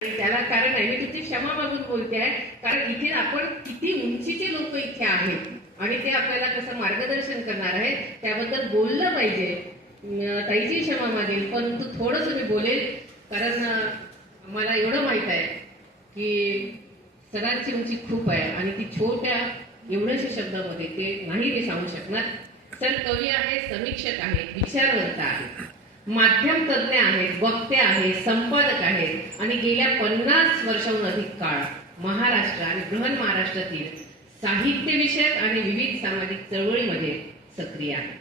त्याला कारण आहे मी तुमची क्षमा मागून बोलते आहे. कारण इथे आपण किती उंचीचे लोक इथे आहेत. आणि ते आपल्याला कसं मार्गदर्शन करणार आहेत त्याबद्दल बोललं पाहिजे. ताईची क्षमा मागेल परंतु थोडंसं मी बोलेल कारण मला एवढं माहीत आहे की सरांची उंची खूप आहे आणि ती छोट्या एवढ्याशा शब्दामध्ये ते नाही ते सांगू शकणार. सर कवी आहे समीक्षक आहे विचारवंत आहे. माध्यम तज्ज्ञ आहेत वक्ते आहेत संपादक आहेत. आणि गेल्या पन्नास वर्षाहून अधिक काळ महाराष्ट्र आणि बृहन महाराष्ट्रातील साहित्य विषयक आणि विविध सामाजिक चळवळीमध्ये सक्रिय आहे.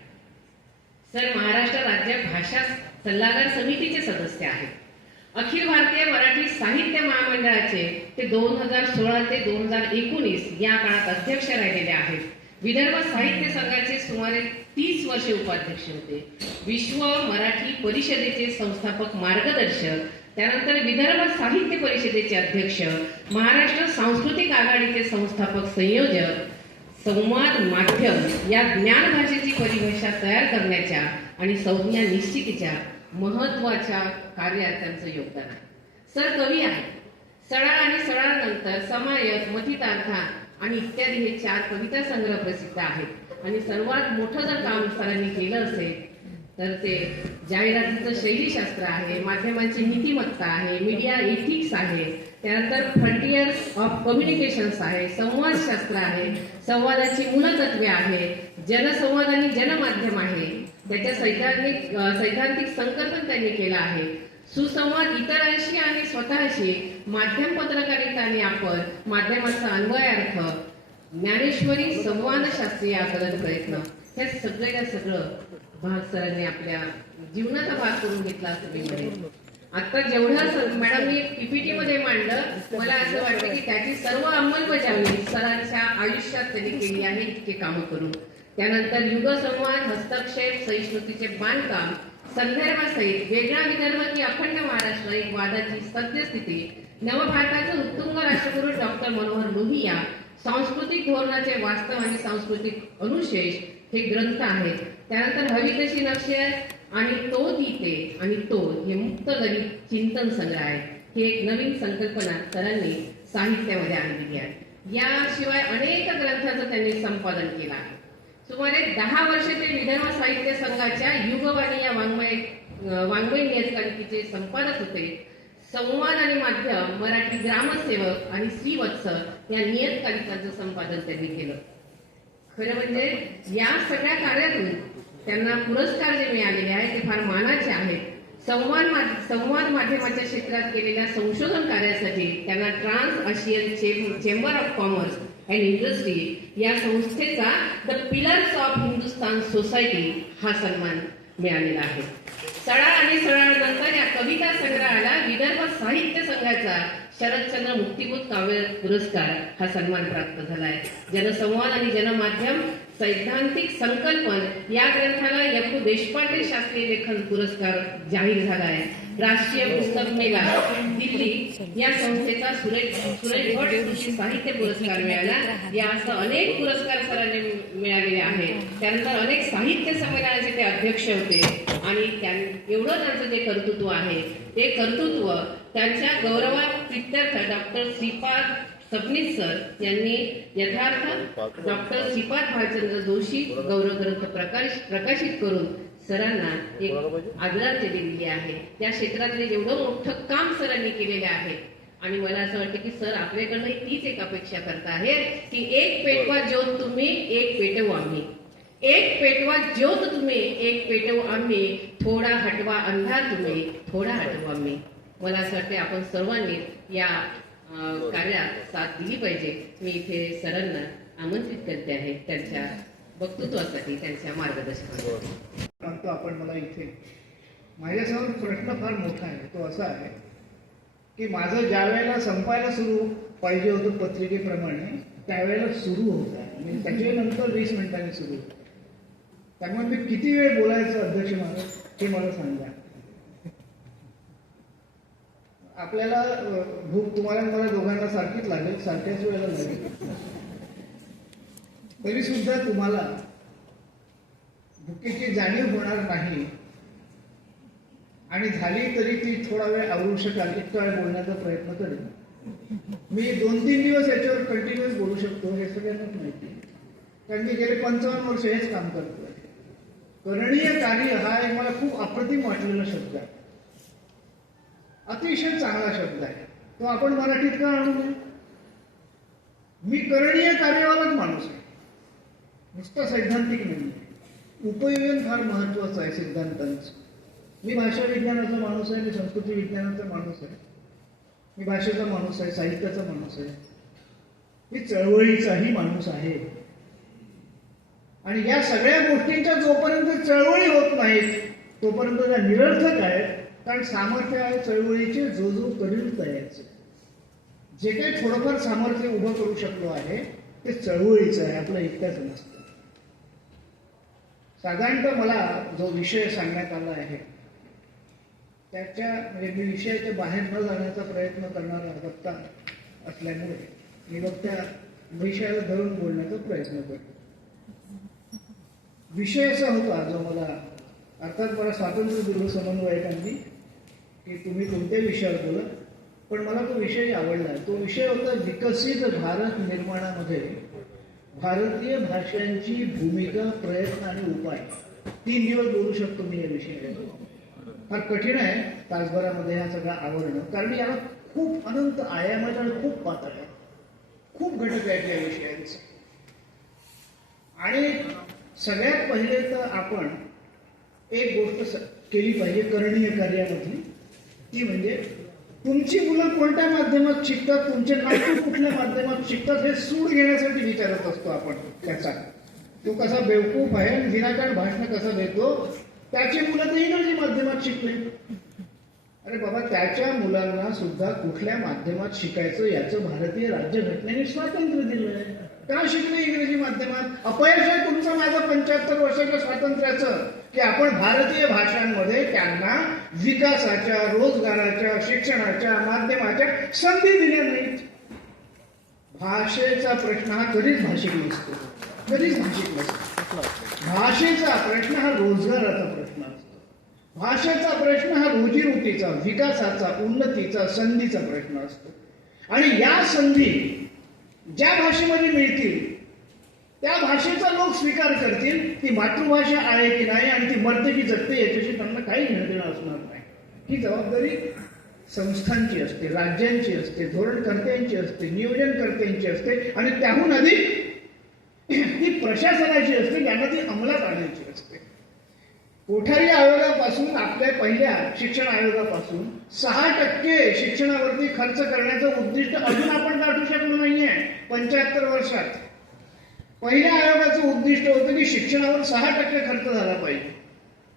सर महाराष्ट्र राज्य भाषा सल्लागार समितीचे सदस्य आहेत. अखिल भारतीय मराठी साहित्य महामंडळाचे ते दोन हजार सोळा ते दोन हजार एकोणीस या काळात अध्यक्ष राहिलेले आहेत. विदर्भ साहित्य संघाचे सुमारे तीस वर्षे उपाध्यक्ष होते. विश्व मराठी परिषदेचे संस्थापक मार्गदर्शक त्यानंतर विदर्भ साहित्य परिषदेचे अध्यक्ष महाराष्ट्र सांस्कृतिक आघाडीचे संस्थापक संयोजक संवाद माध्यम या ज्ञान भाषेची परिभाषा तयार करण्याच्या आणि संज्ञा निश्चितीच्या महत्त्वाच्या कार्यात त्यांचं योगदान आहे. सर कवी आहे सडा आणि सडानंतर समायक मथितार्था आणि इत्यादी हे चार कविता संग्रह प्रसिद्ध आहेत. आणि सर्वात मोठं जर काम सरांनी केलं असेल तर ते जाहिरातीचं शैलीशास्त्र आहे माध्यमांची नीतिमत्ता आहे मीडिया इथिक्स आहे त्यानंतर फ्रंटियर्स ऑफ कम्युनिकेशन्स आहे संवादशास्त्र आहे संवादाची मूलतत्वे आहे जनसंवाद आणि जनमाध्यम आहे. त्याच्या सैद्धांतिक सैद्धांतिक संकल्पन त्यांनी केलं आहे. सुसंवाद इतरांशी आणि स्वतःशी. माध्यम पत्रकारितांनी आपण माध्यमाचा अन्वयार्थ ज्ञानेश्वरी संवाद शास्त्रीय आकलन प्रयत्न. हे सगळ्या सगळं भाग सरांनी आपल्या जीवनाचा भाग करून घेतला असं मी म्हणेन. आता जेवढं सर- मॅडम मी पीपीटी मध्ये मांडलं मला असं वाटतं की त्याची सर्व अंमलबजावणी सरांच्या आयुष्यात त्यांनी केली आहे इतके कामं करून. त्यानंतर युगसंवाद हस्तक्षेप सहिष्णुतीचे बांधकाम संदर्भासहित वेगळा विदर्भ की अखंड महाराष्ट्र एक वादाची सद्यस्थिती नवभारताचे उत्तुंग राष्ट्रगुरू डॉक्टर मनोहर लोहिया सांस्कृतिक धोरणाचे वास्तव आणि सांस्कृतिक अनुशेष हे ग्रंथ आहेत. त्यानंतर हवी तशी नक्षे आणि तो गीते आणि तो हे मुक्त गणित चिंतन संग्रह आहे ही एक नवीन संकल्पना सरांनी साहित्यामध्ये आणलेली आहे. याशिवाय अनेक ग्रंथांचं त्यांनी संपादन केलं आहे. सुमारे दहा वर्षे ते विदर्भ साहित्य संघाच्या युगवाणी या वाङ्मय वाङ्मय नियतकालिकेचे संपादक होते. संवाद आणि माध्यम मराठी ग्रामसेवक आणि श्रीवत्स या नियतकालिकांचं संपादन त्यांनी केलं. खरं म्हणजे या सगळ्या कार्यातून त्यांना पुरस्कार जे मिळालेले आहेत ते फार मानाचे आहेत. संवाद मा- संवाद माध्यमाच्या क्षेत्रात केलेल्या संशोधन कार्यासाठी त्यांना Trans Asian Chamber of Commerce and Industry या संस्थेचा the pillars of Hindustan society हा सन्मान मिळालेला आहे. सळा आणि सळानंतर या कविता संग्रहाला विदर्भ साहित्य संघाचा शरदचंद्र मुक्तिबोध काव्य पुरस्कार हा सन्मान प्राप्त झाला आहे जनसंवाद आणि जनमाध्यम सैद्धांतिक संकल्पन या ग्रंथाला यपू देशपांडे शास्त्रीय लेखन पुरस्कार जाहीर झाला आहे. राष्ट्रीय पुस्तक मेला दिल्ली या संस्थेचा सुरेश सुरेश भट कृषी साहित्य पुरस्कार मिळाला. या असं अनेक पुरस्कार सरांनी मिळालेले आहेत. त्यानंतर अनेक साहित्य संमेलनाचे ते अध्यक्ष होते आणि त्यां एवढं त्यांचं जे कर्तृत्व आहे ते कर्तृत्व त्यांच्या गौरवाप्रित्यर्थ डॉक्टर श्रीपाद सबनीस सर यांनी यथार्थ डॉक्टर श्रीपाद भालचंद्र जोशी गौरव ग्रंथ प्रकाश प्रकाशित करून सरांना एक आदरांजली दिली आहे. त्या क्षेत्रातले जेवढं मोठं काम सरांनी केलेले आहे. आणि मला असं वाटतं की सर आपल्याकडनं तीच एक अपेक्षा करत आहेत की एक पेटवा ज्योत तुम्ही एक पेटवू आम्ही. एक पेटवा ज्योत तुम्ही एक पेटवू आम्ही. थोडा हटवा अंधार तुम्ही थोडा हटवा आम्ही. मला असं वाटतं आपण सर्वांनी या कार्यात साथ दिली पाहिजे. मी इथे सरांना आमंत्रित करते आहे त्यांच्या वक्तृत्वासाठी त्यांच्या मार्गदर्शनासाठी. सांगतो आपण मला इथे. माझ्यासमोर प्रश्न फार मोठा आहे. तो असा आहे की माझं ज्या वेळेला संपायला सुरू पाहिजे होतं पत्रिकेप्रमाणे त्यावेळेला सुरू होत. आहे म्हणजे त्याच्यानंतर वीस मिनिटांनी सुरू होतं. त्यामुळे मी किती वेळ बोलायचं अध्यक्ष मला हे मला सांगा. आपल्याला भूक तुम्हाला मला दोघांना सारखीच लागेल सारख्याच वेळेला लागेल. तरी सुद्धा तुम्हाला भुकेची जाणीव होणार नाही. आणि झाली तरी ती थोडा वेळ आवरू शकाल इतका वेळ बोलण्याचा प्रयत्न करेन. मी दोन तीन दिवस याच्यावर कंटिन्युअस बोलू शकतो हे सगळ्यांनाच माहिती कारण मी गेले पंचावन्न वर्ष हेच काम करतोय. करणीय कार्य हा एक मला खूप अप्रतिम वाटलेला शब्द आहे. अतिशय चांगला शब्द आहे. तो आपण मराठीत का आणू नये? मी करणीय कार्यवालाच माणूस आहे. नुसता सैद्धांतिक नाही. उपयोजन फार महत्वाचं आहे सिद्धांतांचं. मी भाषा विज्ञानाचा माणूस आहे मी संस्कृती विज्ञानाचा माणूस आहे. मी भाषेचा माणूस आहे साहित्याचा माणूस आहे. मी चळवळीचाही माणूस आहे. आणि या सगळ्या गोष्टींच्या जोपर्यंत चळवळी होत नाहीत तोपर्यंत त्या निरर्थक आहेत. कारण सामर्थ्य आहे चळवळीचे जो जो करील तयाचे जे काही थोडंफार सामर्थ्य उभं करू शकलो आहे ते चळवळीचं आहे आपलं एकट्याच नसतं. साधारणतः मला जो विषय सांगण्यात आला आहे त्याच्या म्हणजे मी विषयाच्या बाहेर न जाण्याचा प्रयत्न करणारा वक्ता असल्यामुळे मी वक्त्या विषयाला धरून बोलण्याचा प्रयत्न करतो. विषय असा होता जो मला अर्थात मला स्वातंत्र्य दिवस समन्वयकांनी की तुम्ही कोणत्या विषयावर बोलत पण मला तो विषय आवडला. तो विषय होता विकसित भारत निर्माणामध्ये भारतीय भाषांची भूमिका प्रयत्न आणि उपाय. तीन दिवस बोलू शकतो मी या विषयावर. फार कठीण आहे तासभरामध्ये हा सगळा आवडणं कारण याला खूप अनंत आयाम आहेत आणि खूप पातळ आहे. खूप घटक आहेत या विषयांचे. आणि सगळ्यात पहिले तर आपण एक गोष्ट केली पाहिजे करणीय कार्यामधली. ती म्हणजे तुमची मुलं कोणत्या माध्यमात शिकतात तुमचे नातू कुठल्या माध्यमात शिकतात हे सूड घेण्यासाठी विचारत असतो आपण त्याचा तो कसा बेवकूफ आहे आणि विनाकारण भाषण कसा देतो त्याची मुलं तर इंग्रजी माध्यमात शिकले? अरे बाबा त्याच्या मुलांना सुद्धा कुठल्या माध्यमात शिकायचं याचं भारतीय राज्यघटनेने स्वातंत्र्य दिलंय. का शिकले इंग्रजी माध्यमात? अपयश माझं पंच्याहत्तर वर्षाच्या स्वातंत्र्याचं की आपण भारतीय भाषांमध्ये त्यांना विकासाच्या रोजगाराच्या शिक्षणाच्या माध्यमाच्या संधी दिल्या नाहीत. भाषेचा प्रश्न हा कधीच भाषिक नसतो कधीच भाषिक नसतो भाषेचा प्रश्न हा रोजगाराचा प्रश्न असतो. भाषेचा प्रश्न हा रोजीरोटीचा विकासाचा उन्नतीचा संधीचा प्रश्न असतो. आणि या संधी ज्या भाषेमध्ये मिळतील त्या भाषेचा लोक स्वीकार करतील ती मातृभाषा आहे की नाही आणि ती मरते की जगते याच्याशी त्यांना काही घेणं देणं असणार नाही. ही जबाबदारी संस्थांची असते राज्यांची असते धोरणकर्त्यांची असते नियोजनकर्त्यांची असते आणि त्याहून अधिक ती प्रशासनाची असते ज्यांना ती अंमलात आणायची असते. कोठारी आयोगापासून आपल्या पहिल्या शिक्षण आयोगापासून सहा टक्के शिक्षणावरती खर्च करण्याचं उद्दिष्ट अजून आपण गाठू शकलो नाहीये. पंच्याहत्तर वर्षात. पहिल्या आयोगाचं उद्दिष्ट होतं की शिक्षणावर सहा टक्के खर्च झाला पाहिजे.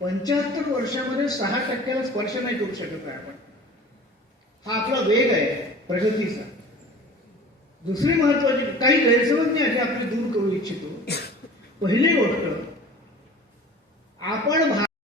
पंच्याहत्तर वर्षामध्ये सहा टक्क्याला स्पर्श नाही करू शकत आहे आपण. हा आपला वेग आहे प्रगतीचा. दुसरी महत्वाची काही गैरसमज नाही अशी आपली दूर करू इच्छितो. पहिली गोष्ट आपण